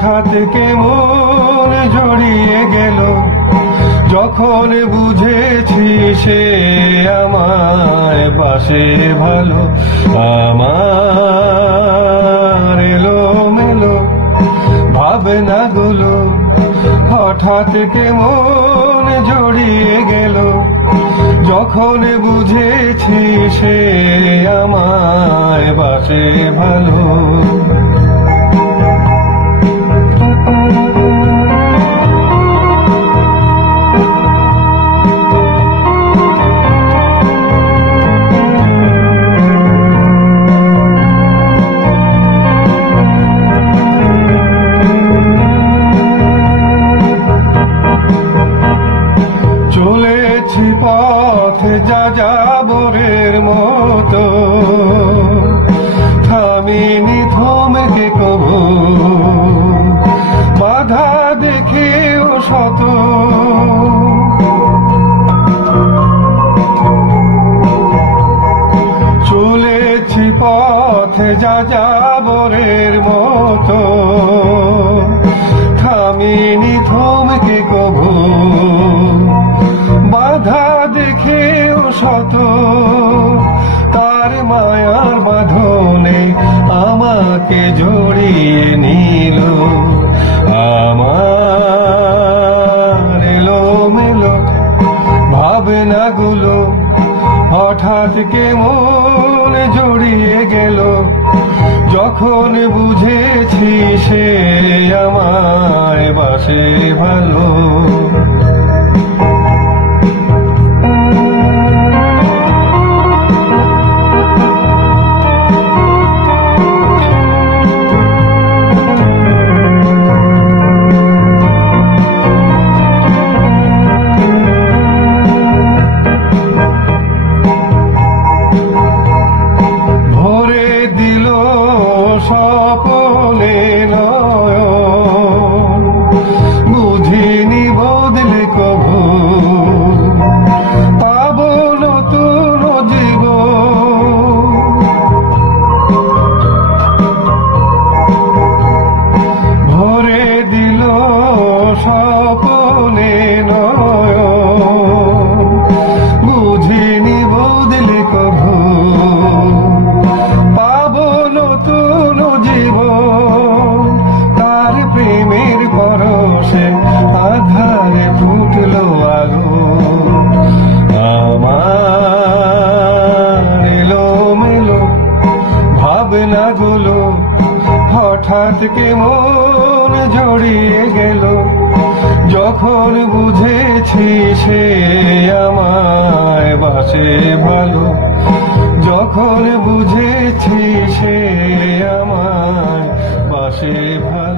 হঠাৎ কেমন জড়িয়ে গেল, যখন বুঝেছি সে আমায় বাসে ভালো। আমার এলোমেলো ভাবনাগুলো হঠাৎ কেমন জড়িয়ে গেল, যখন বুঝেছি সে আমায় বাসে ভালো। চলেছি পথে যাযাবরের মতো, থামিনি থমকে কবু, বাধা দেখেও শত। চলেছি পথে যাযাবরের মতো, থামিনি থমকে কবু, বাধা দেখেও শত। তার মায়ার বাঁধনে আমাকে জড়িয়ে নিল, আমার এলোমেলো ভাবনাগুলো হঠাৎ কেমন জড়িয়ে গেল, যখন বুঝেছি সে আমায় বাসে ভালো। স্বপনে নয়ন বুঝিনি বদলে কভু, পাবো নতুন জীবন। ভরে দিল স্বপনে নয়ন বুঝিনি বদলে কভু, পাবো নতুন জীবন। তার প্রেমের পরশে আধারে ফুটলো আলো, আমার এলোমেলো ভাবনাগুলো হঠাৎ কেমন জড়িয়ে গেল, যখন বুঝেছি সে আমায় বাসে ভালো। যখন বুঝেছি সে আমায় বাসে ভালো।